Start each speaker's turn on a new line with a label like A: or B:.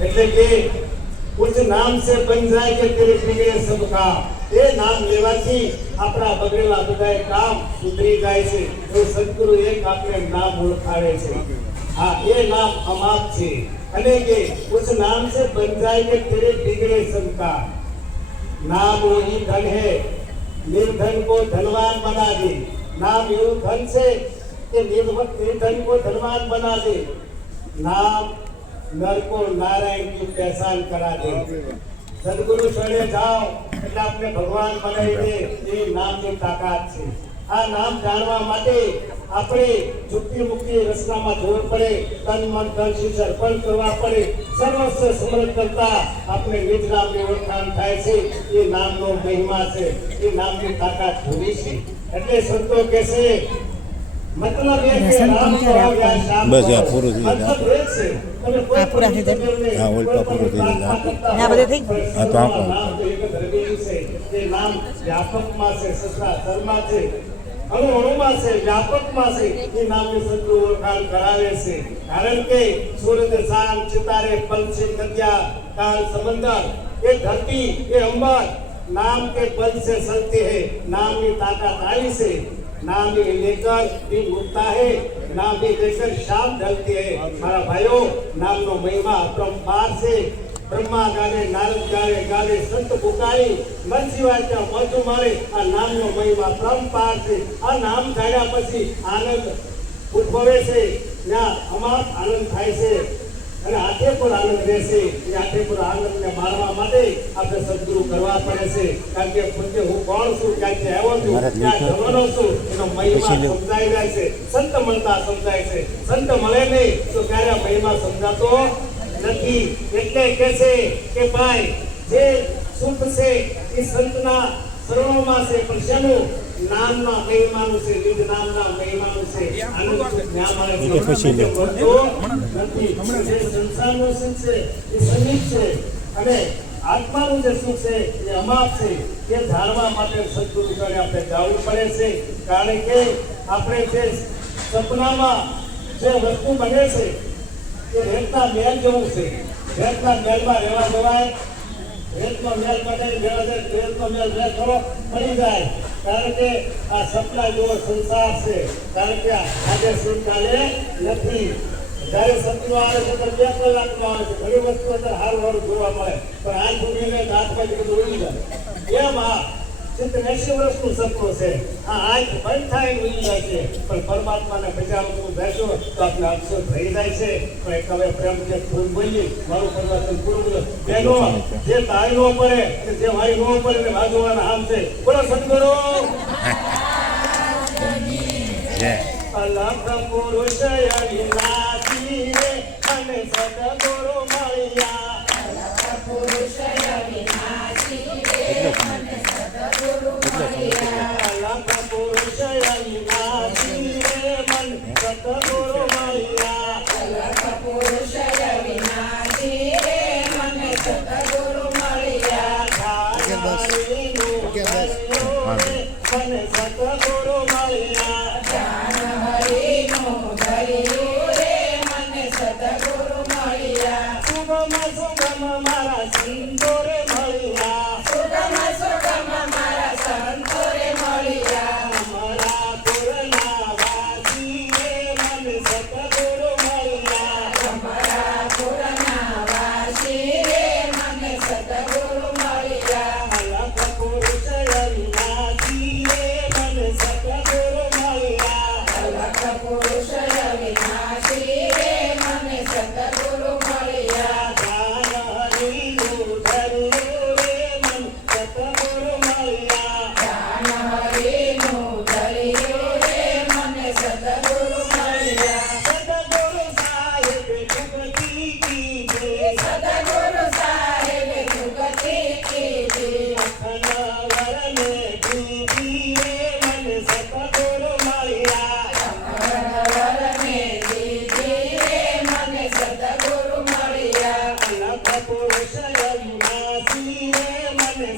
A: એટલે કે ઉસ નામ સે બન જાય કે તેરે બિગડે સબ કામ એ નામ લેવાથી આપણા બગડેલા બધાય કામ સુધરી જાય છે તો સદગુરુ એક આપણે નામ ઓળખાવે છે હા એ નામ અમાપ છે અને કે ઉસ નામ સે બન જાય કે તેરે બિગડે સબ કામ नाम वही धन है निर्धन को धनवान बना दे नाम એવું ધન છે કે નિર્વ- નિર્ધન को धनवान बना दे नाम नर को नारायण की पहचान करा दे સદગુરુ શરણે જાઓ એટલે આપણે ભગવાન બનાવી દે એ નામની તાકાત છે આ નામ જાણવા માટે આપણે ચૂકી મુક્તિ રચનામાં જોર પડે તન મન ધન શીશ અર્પણ કરવા પડે સર્વસ્વ સમર્થ કરતા આપણે નિજ નામની ઓળખાણ થાય છે એ નામનો મહિમા છે એ નામની તાકાત જોવી છે એટલે સંતો કહે
B: બસ આ પૂરું થઈ જાય
C: પૂરા થઈ જાય.
A: અણુમાં છે વ્યાપકમાં છે એ નામે સદગુરુ ઓળખાણ કરાવે છે કારણ કે સૂરજ સામ ચિતારે પંચે કન્યા કાલ સમંદર એ ધરતી એ અંબર નામ કે પંચ છે હૈ નામની તાકાત આવી છે. नाम ही लेकर दिन उठता है नाम ही लेकर शाम ढलती है मारा भाइयों नाम नो महिमा अपरंपार से બ્રહ્મા ગાવે નારદ ગાવે ગાવે સંત પુકારી મન સિવાય ત્યાં મોજું મારે આ નામનો મહિમા પરંપાર છે આ નામ જાણ્યા પછી આનંદ ઉદ્ભવે છે ત્યાં અમાર આનંદ થાય છે અને આઠે પર આનંદ રહેશે એ આઠે પર આનંદને મારવા માટે આપણે સદગુરુ કરવા પડે છે. કારણ કે પોતે હું કોણ છું ક્યાંથી આવ્યો છું ક્યાં જવાનો છું એનો મહિમા સમજાઈ જાય છે. સંત મળતા સમજાય છે. સંત મળે નહીં તો ક્યારે મહિમા સમજાતો નથી. એટલે કે છે કે ભાઈ જે સુખ છે એ સંતના શરણોમાં છે પણ શેનું? નામના મહિમાનું છે. નિજ નામના મહિમાનું મળે
B: એ પછી લે.
A: છે અને આત્માનું જે સુખ છે એ અમાપ છે તે ધારવા માટે સદગુરુ કરે આપણે જાવું પડે છે કારણ કે આપણે જે સપનામાં જે વસ્તુ બને છે એ રેતના મહેલ જેવું છે રેતના મહેલમાં રહેવા જવાય રેતનો મહેલ બને રેતનો મહેલ રહે ખરો પડી જાય કારણ કે આ સપના જેવો સંસાર છે. કારણ કે આજે કાલે નથી. જ્યારે સપનું આવે છે, ત્યારે બે કલાકનું આવે છે. ઘણી વસ્તુ અંદર હારું હારું જોવા મળે. પણ આજ સુધીને હાથમાં બધું ઉડી જાય. એમ આ એંશી વર્ષનું સપનું છે. આ આંખ બંધ થાય ને જાય છે. પણ પરમાત્માને બચાવવું બેસો તો આપણે અફસોસ થઈ જાય છે. પણ એક હવે પ્રેમ છે ખૂબ બોલી મારું પરમાત્મા પૂરું બોલો બેનો જે તાળી નો પડે અને જે મારી નો પડે ને બાજુવાના આમ છે. બોલો સદગુરુ અલખ પુરુષ અવિનાશી રે અને સદગુરુ મળ્યા. અલખ પુરુષ અવિનાશી રે અને સદગુરુ મળ્યા અલખ પુરુષ સતગુરુ મળ્યા રે